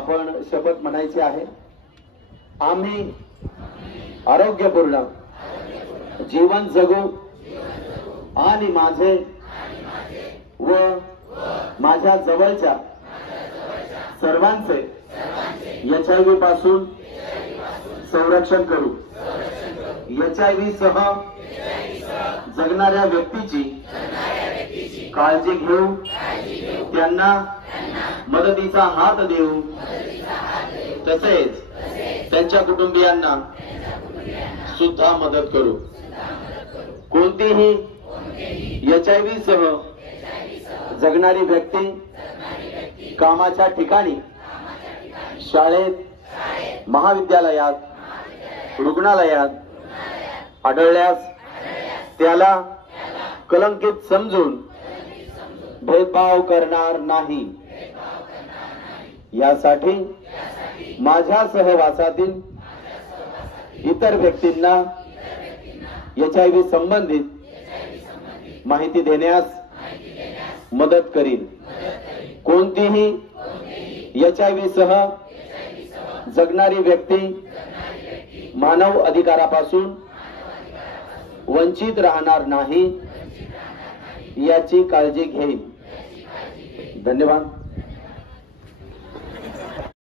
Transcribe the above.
आपण शपथ म्हणायची आहे। आम्ही आरोग्यपूर्ण जीवन जगू आणि माझे व माझ्या जवळच्या सर्वांचे HIV पासून संरक्षण करू। HIV सह जगणाऱ्या व्यक्तीची काळजी घेऊ, त्यांना मदतीचा हात देऊ, तसेच त्यांच्या कुटुंबियांना सुद्धा मदत करू। कोणतीही HIV सह जगणारी व्यक्ती कामाच्या ठिकाणी, शाळेत, महाविद्यालयात, रुग्णालयात आढळल्यास त्याला कलंकित समजून भेदभाव करणार नाही। यासाठी माझ्या सहवासातील इतर व्यक्तींना HIV संबंधित माहिती देण्यास मदत करीन। कोणतीही HIV सह जगणारी व्यक्ती मानव अधिकारापासून वंचित राहणार नाही याची काळजी घेईन। धन्यवाद।